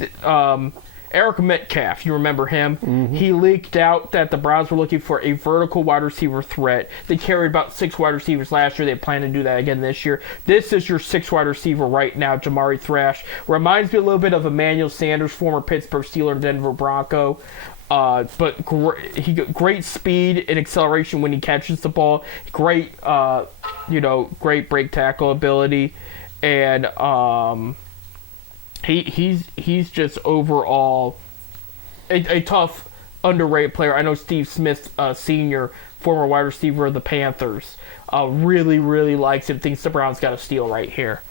Eric Metcalf, you remember him? Mm-hmm. He leaked out that the Browns were looking for a vertical wide receiver threat. They carried about 6 wide receivers last year. They plan to do that again this year. This is your 6th wide receiver right now, Jamari Thrash. Reminds me a little bit of Emmanuel Sanders, former Pittsburgh Steeler, Denver Bronco. But great speed and acceleration when he catches the ball. Great break tackle ability. And He's just overall a tough, underrated player. I know Steve Smith, Sr., former wide receiver of the Panthers, really, really likes him. Thinks the Browns got a steal right here.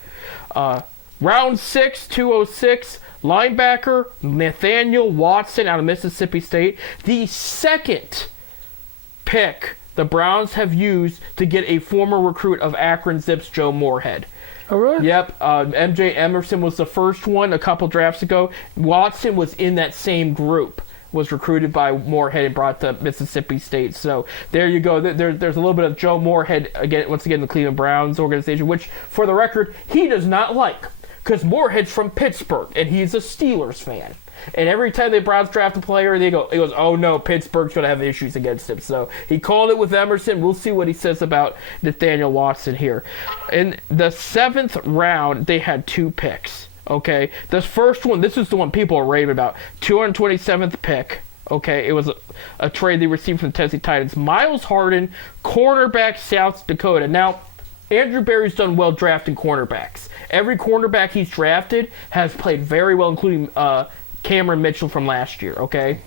Round 6, 206, linebacker Nathaniel Watson out of Mississippi State. The 2nd pick the Browns have used to get a former recruit of Akron Zips, Joe Moorhead. Oh, really? Yep. MJ Emerson was the first one a couple drafts ago. Watson was in that same group, was recruited by Moorhead and brought to Mississippi State. So there you go. There's a little bit of Joe Moorhead, once again, the Cleveland Browns organization, which, for the record, he does not like, because Moorhead's from Pittsburgh, and he's a Steelers fan. And every time the Browns draft a player, he goes, oh no, Pittsburgh's going to have issues against him. So he called it with Emerson. We'll see what he says about Nathaniel Watson here. In the 7th round, they had 2 picks. Okay, this first one, this is the one people are raving about. 227th pick. Okay, it was a trade they received from the Tennessee Titans. Miles Harden, cornerback, South Dakota. Now, Andrew Berry's done well drafting cornerbacks. Every cornerback he's drafted has played very well, including Cameron Mitchell from last year, okay?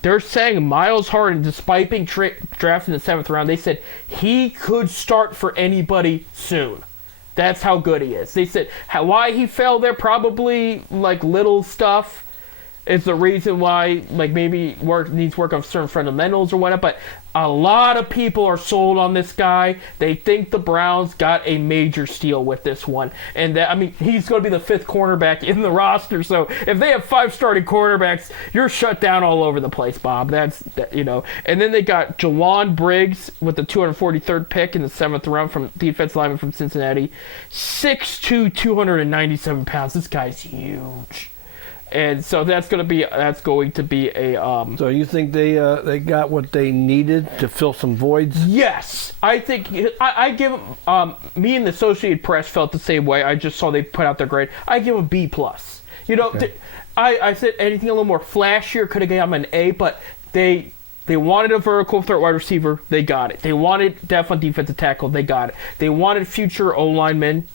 They're saying Miles Harden, despite being drafted in the 7th round, they said he could start for anybody soon. That's how good he is. They said why he fell there, probably like little stuff is the reason why, like maybe needs work on certain fundamentals or whatnot, but a lot of people are sold on this guy. They think the Browns got a major steal with this one. And that, I mean, he's going to be the 5th cornerback in the roster, so if they have 5 starting quarterbacks, you're shut down all over the place, Bob. That's, you know. And then they got Jawan Briggs with the 243rd pick in the 7th round from defense lineman from Cincinnati. 6'2", 297 pounds. This guy's huge. And so that's going to be a. So you think they got what they needed to fill some voids? Yes, I think I give me and the Associated Press felt the same way. I just saw they put out their grade. I give them B+. You know, Okay. I said anything a little more flashier could have given them an A, but they wanted a vertical threat wide receiver. They got it. They wanted depth on defensive tackle. They got it. They wanted future O linemen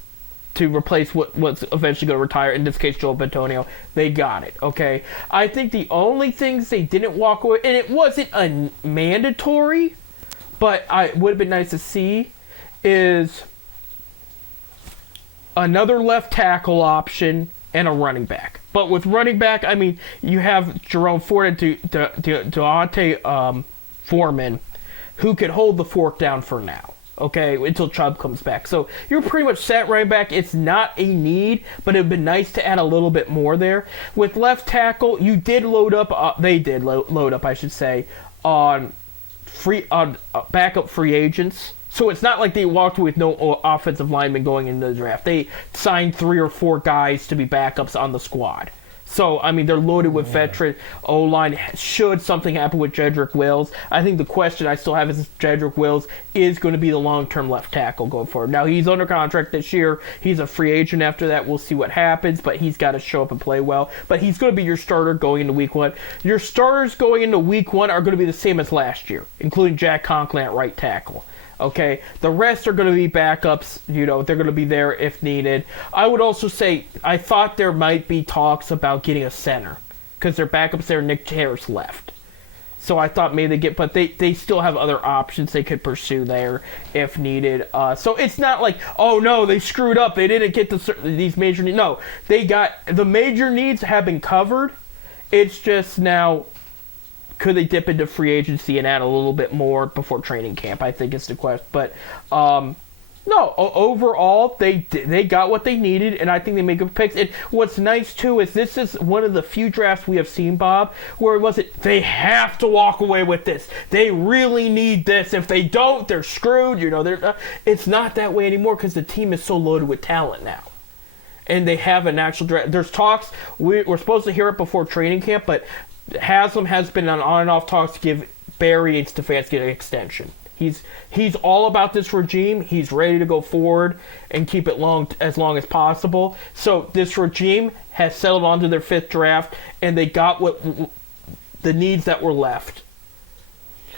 to replace what's eventually going to retire, in this case, Joel Bitonio. They got it, okay? I think the only things they didn't walk away, and it wasn't a mandatory, but it would have been nice to see, is another left tackle option and a running back. But with running back, I mean, you have Jerome Ford and Deontay Foreman, who could hold the fork down for now. Okay, until Chubb comes back. So you're pretty much set right back. It's not a need, but it would be nice to add a little bit more there. With left tackle, you did load up. They did load up, I should say, on backup free agents. So it's not like they walked away with no offensive linemen going into the draft. They signed 3 or 4 guys to be backups on the squad. So, I mean, they're loaded with veteran O-line. Should something happen with Jedrick Wills, I think the question I still have is if Jedrick Wills is going to be the long-term left tackle going forward. Now, he's under contract this year. He's a free agent after that. We'll see what happens, but he's got to show up and play well. But he's going to be your starter going into week 1. Your starters going into week 1 are going to be the same as last year, including Jack Conklin at right tackle. Okay, the rest are going to be backups. You know, they're going to be there if needed. I would also say I thought there might be talks about getting a center because their backups there, Nick Harris left. So I thought maybe they get, but they still have other options they could pursue there if needed. So it's not like, oh no, they screwed up. They didn't get these major needs. No, they got the major needs have been covered. It's just now, could they dip into free agency and add a little bit more before training camp? I think is the question. But no, overall, they got what they needed, and I think they make good picks. And what's nice, too, is this is one of the few drafts we have seen, Bob, where it wasn't, they have to walk away with this. They really need this. If they don't, they're screwed. You know, it's not that way anymore because the team is so loaded with talent now. And they have an actual draft. There's talks. We're supposed to hear it before training camp, but Haslam has been on and off talks to give Barry and Stefanski an extension. He's all about this regime. He's ready to go forward and keep it as long as possible. So this regime has settled onto their 5th draft, and they got what the needs that were left.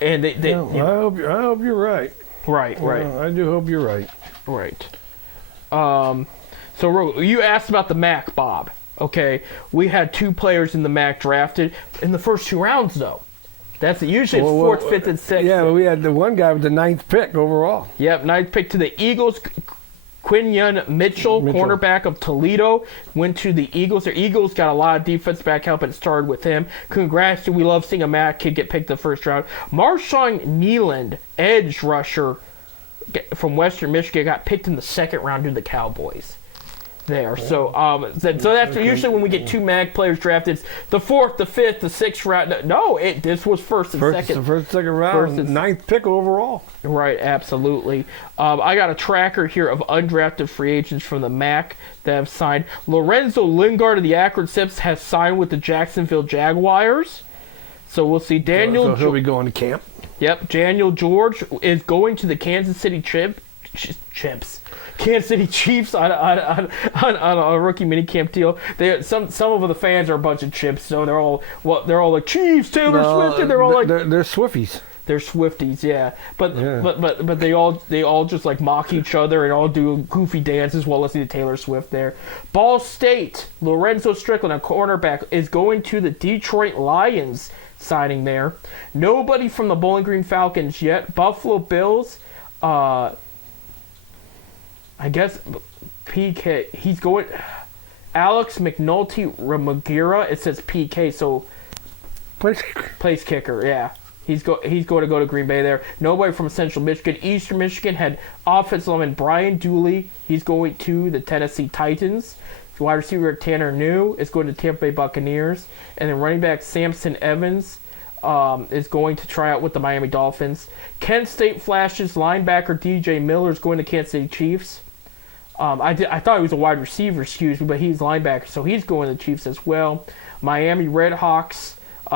And they I hope you're right. Right. I do hope you're right. Right. So you asked about the MAC, Bob. Okay, we had 2 players in the MAC drafted in the first 2 rounds, though. That's usually it's 4th, 5th, and 6th. Yeah, but we had the one guy with the 9th pick overall. Yep, 9th pick to the Eagles. Quinyon Mitchell, cornerback of Toledo, went to the Eagles. The Eagles got a lot of defense back help and started with him. Congrats, we love seeing a MAC kid get picked the first round. Marshawn Nealand, edge rusher from Western Michigan, got picked in the 2nd round to the Cowboys. There, so that's usually when we get 2 MAC players drafted. It's the 4th, the 5th, the 6th round. No, this was first and second. The first, second round, 9th pick overall. Right, absolutely. I got a tracker here of undrafted free agents from the MAC that have signed. Lorenzo Lingard of the Akron Sips has signed with the Jacksonville Jaguars. So we'll see. So he'll be going to camp. Yep, Daniel George is going to the Kansas City Kansas City Chiefs on a rookie minicamp deal. Some of the fans are a bunch of chips, so they're all like Chiefs, Taylor Swift, and they're all like they're Swifties. They're Swifties, yeah. But Yeah. but they all just like mock each other and all do goofy dances while listening to Taylor Swift there. Ball State, Lorenzo Strickland, a cornerback, is going to the Detroit Lions signing there. Nobody from the Bowling Green Falcons yet. Buffalo Bills, I guess PK. He's going. Alex McNulty Ramagira. It says PK, so place kicker. Yeah, he's going to go to Green Bay there. Nobody from Central Michigan. Eastern Michigan had offensive lineman Brian Dooley. He's going to the Tennessee Titans. Wide receiver Tanner New is going to Tampa Bay Buccaneers, and then running back Samson Evans is going to try out with the Miami Dolphins. Kent State Flashes linebacker DJ Miller is going to Kansas City Chiefs. I thought he was a wide receiver, but he's linebacker, so he's going to the Chiefs as well. Miami Redhawks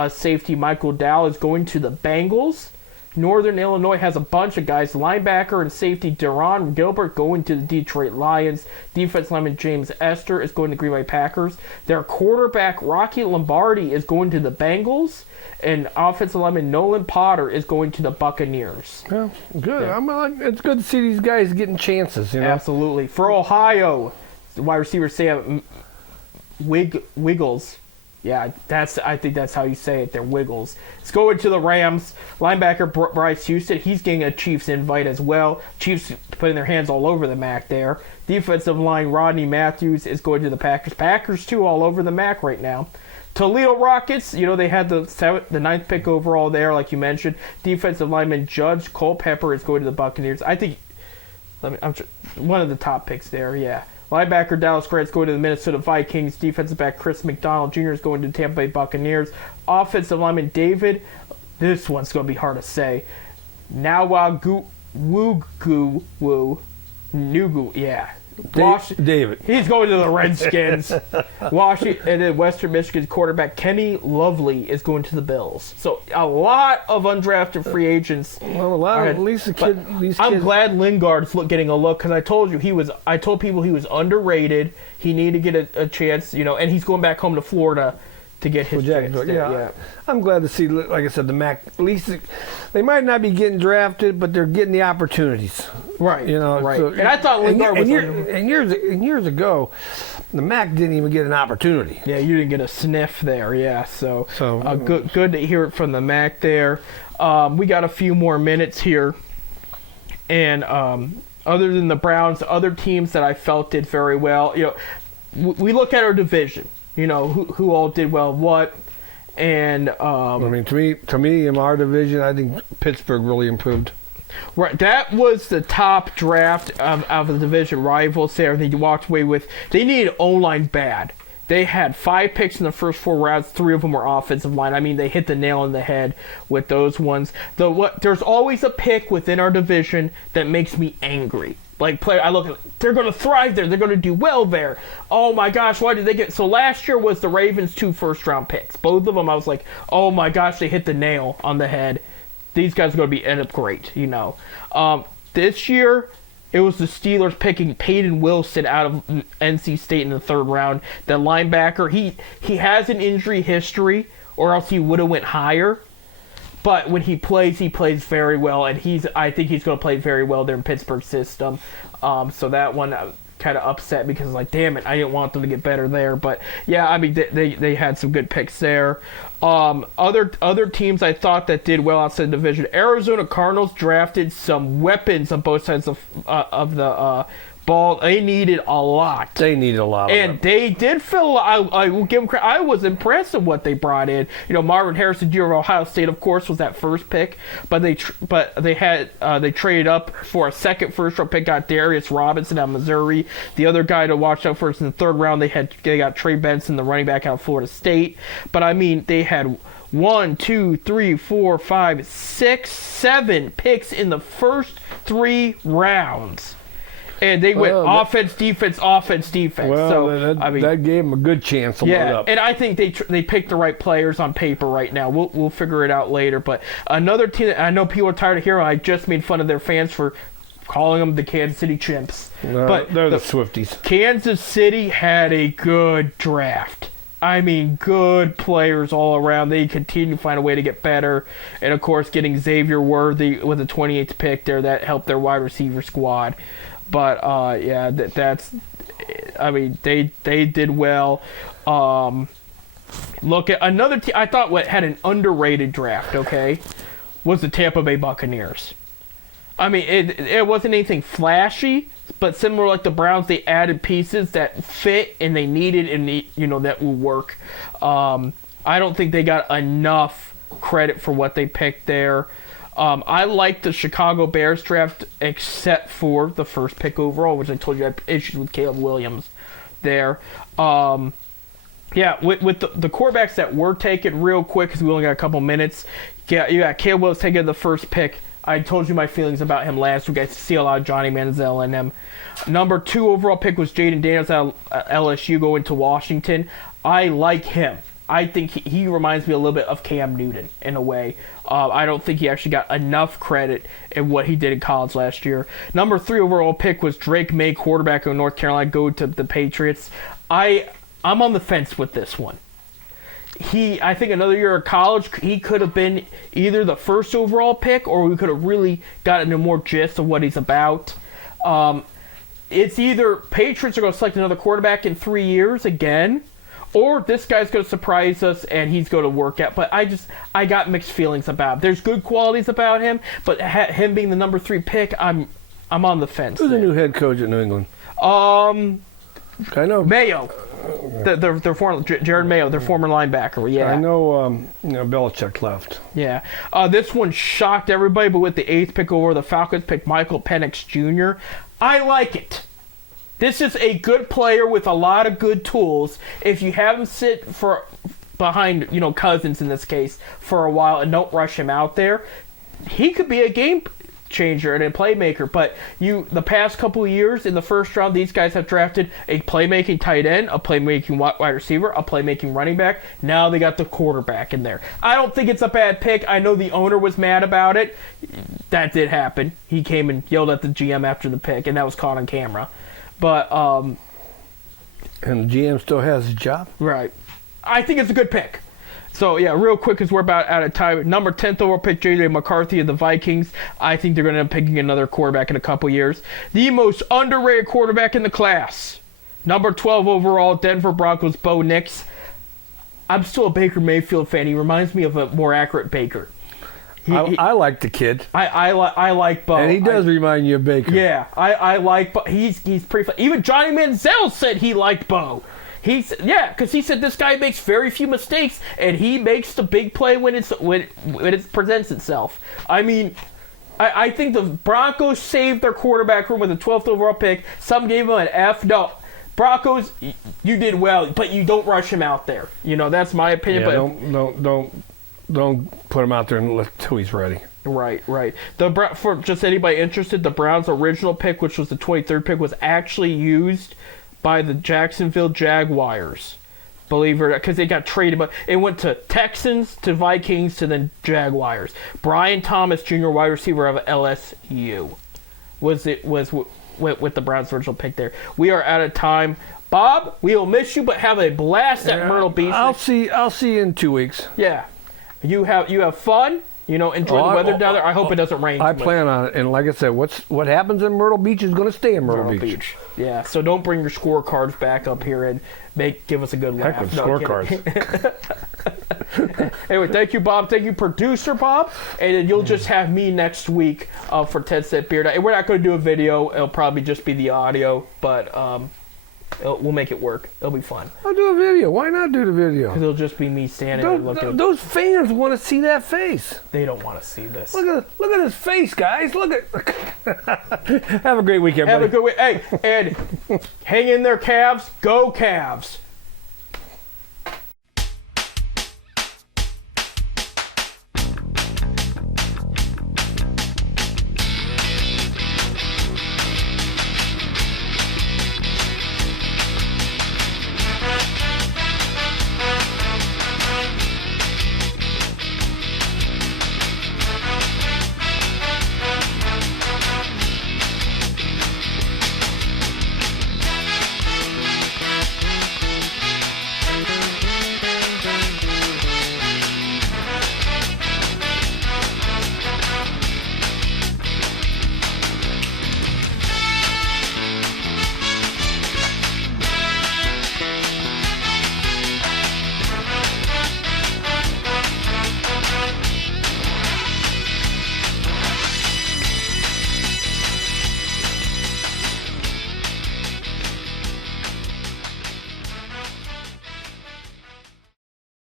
safety Michael Dow is going to the Bengals. Northern Illinois has a bunch of guys. Linebacker and safety Deron Gilbert going to the Detroit Lions. Defense lineman James Esther is going to Green Bay Packers. Their quarterback Rocky Lombardi is going to the Bengals. And offensive lineman Nolan Potter is going to the Buccaneers. Well, good. Yeah. It's good to see these guys getting chances. You know? Absolutely. For Ohio, wide receiver Sam Wiggles. Yeah, I think that's how you say it. They're Wiggles. It's going to the Rams. Linebacker Bryce Houston. He's getting a Chiefs invite as well. Chiefs putting their hands all over the MAC there. Defensive line Rodney Matthews is going to the Packers. Packers, too, all over the MAC right now. Toledo Rockets, they had the ninth pick overall there, like you mentioned. Defensive lineman Judge Culpepper is going to the Buccaneers. I think one of the top picks there, yeah. Linebacker Dallas Grant's going to the Minnesota Vikings. Defensive back Chris McDonald Jr. is going to the Tampa Bay Buccaneers. Offensive lineman this one's going to be hard to say. Nugu, yeah. David. He's going to the Redskins. Washington, and then Western Michigan's quarterback Kenny Lovely is going to the Bills. So a lot of undrafted free agents. Well, at least these kids. I'm glad Lingard's getting a look because I told people he was underrated. He needed to get a chance, and he's going back home to Florida to get his chance. Yeah. I'm glad to see, like I said, the MAC. At least they might not be getting drafted, but they're getting the opportunities. Right. Right. So, and I thought Lingard was. Years ago, the MAC didn't even get an opportunity. Yeah, you didn't get a sniff there. Yeah. So good to hear it from the MAC there. We got a few more minutes here, and other than the Browns, other teams that I felt did very well. We look at our division. Who all did well, what, and to me, in our division, I think Pittsburgh really improved. Right, that was the top draft of the division rivals there. They walked away with. They needed O-line bad. They had 5 picks in the first 4 rounds. 3 of them were offensive line. I mean, they hit the nail on the head with those ones. There's always a pick within our division that makes me angry. I look at, they're going to thrive there. They're going to do well there. Oh my gosh, why did they get? So last year was the Ravens' 2 first-round picks. Both of them, I was like, oh my gosh, they hit the nail on the head. These guys are going to end up great, This year, it was the Steelers picking Peyton Wilson out of NC State in the 3rd round. The linebacker, he has an injury history, or else he would have went higher. But when he plays very well, and I think he's going to play very well there in Pittsburgh's system. So that one kind of upset because damn it, I didn't want them to get better there. But yeah, I mean they had some good picks there. Other teams I thought that did well outside the division. Arizona Cardinals drafted some weapons on both sides of the ball. They needed a lot. And they did fill. I will give them credit. I was impressed with what they brought in. Marvin Harrison Jr. of Ohio State, of course, was that first pick, but they traded up for a second first-round pick. Got Darius Robinson out of Missouri. The other guy to watch out for is in the 3rd round. They got Trey Benson, the running back out of Florida State. But I mean, they had 1, 2, 3, 4, 5, 6, 7 picks in the first 3 rounds. And they went offense, defense. Well, So that gave them a good chance to load up. And I think they picked the right players on paper right now. We'll figure it out later. But another team that I know people are tired of hearing. I just made fun of their fans for calling them the Kansas City Chimps. No, but they're the Swifties. Kansas City had a good draft. I mean, good players all around. They continue to find a way to get better. And, of course, getting Xavier Worthy with the 28th pick there, that helped their wide receiver squad. But, yeah, that's... I mean, they did well. Look at another team I thought had an underrated draft, okay, was the Tampa Bay Buccaneers. I mean, it wasn't anything flashy, but similar like the Browns, they added pieces that fit and they needed and that will work. I don't think they got enough credit for what they picked there. I like the Chicago Bears draft except for the first pick overall, which I told you I had issues with Caleb Williams there. Yeah, with the quarterbacks that were taken real quick, because we only got a couple minutes. Yeah, you got Caleb Williams taking the first pick. I told you my feelings about him last week. I see a lot of Johnny Manziel in him. Number 2 overall pick was Jaden Daniels out of LSU going to Washington. I like him. I think he reminds me a little bit of Cam Newton in a way. I don't think he actually got enough credit in what he did in college last year. Number 3 overall pick was Drake May, quarterback of North Carolina, go to the Patriots. I'm on the fence with this one. I think another year of college, he could have been either the first overall pick or we could have really gotten a more gist of what he's about. It's either Patriots are going to select another quarterback in 3 years again, or this guy's going to surprise us and he's going to work out. But I got mixed feelings about him. There's good qualities about him, but him being the number 3 pick, I'm on the fence. Who's the new head coach at New England? I know Mayo. Their former Jared Mayo, their former linebacker. Yeah, I know. Belichick left. Yeah, this one shocked everybody, but with the 8th pick over, the Falcons picked Michael Penix Jr. I like it. This is a good player with a lot of good tools. If you have him sit behind, Cousins in this case, for a while and don't rush him out there, he could be a game changer and a playmaker. But the past couple of years in the first round, these guys have drafted a playmaking tight end, a playmaking wide receiver, a playmaking running back. Now they got the quarterback in there. I don't think it's a bad pick. I know the owner was mad about it. That did happen. He came and yelled at the GM after the pick, and that was caught on camera. But and the GM still has his job. Right. I think it's a good pick. So, yeah, real quick, because we're about out of time. Number 10th overall pick, J.J. McCarthy of the Vikings. I think they're going to end up picking another quarterback in a couple years. The most underrated quarterback in the class. Number 12 overall, Denver Broncos, Bo Nix. I'm still a Baker Mayfield fan. He reminds me of a more accurate Baker. I like the kid. I like Bo. And he does remind you of Baker. Yeah, I like Bo. He's pretty fun. Even Johnny Manziel said he liked Bo. Because he said this guy makes very few mistakes, and he makes the big play when it presents itself. I mean, I think the Broncos saved their quarterback room with a 12th overall pick. Some gave him an F. No, Broncos, you did well, but you don't rush him out there. That's my opinion. Yeah, but don't put him out there until he's ready. Right. For just anybody interested, the Browns' original pick, which was the 23rd pick, was actually used by the Jacksonville Jaguars, believe it or not, because they got traded. But it went to Texans, to Vikings, to then Jaguars. Brian Thomas Jr., wide receiver of LSU, was with the Browns' original pick there. We are out of time. Bob, we will miss you, but have a blast at Myrtle Beach. I'll see you in 2 weeks. Yeah, you have fun. Enjoy the weather down there. I hope it doesn't rain. I plan on it, and like I said, what happens in Myrtle Beach is going to stay in Myrtle Beach. Yeah, so don't bring your scorecards back up here and give us a good laugh. Heck with scorecards. Anyway, thank you, Bob. Thank you, producer Bob. And then you'll just have me next week for Ted Set Beard. And we're not going to do a video. It'll probably just be the audio, but we'll make it work. It'll be fun. I'll do a video. Why not do the video? Because it'll just be me standing and looking. Those fans want to see that face. They don't want to see this. Look at his face, guys. Look at. Have a great weekend, buddy. Have a good week. Hey, and hang in there, Cavs. Go Cavs.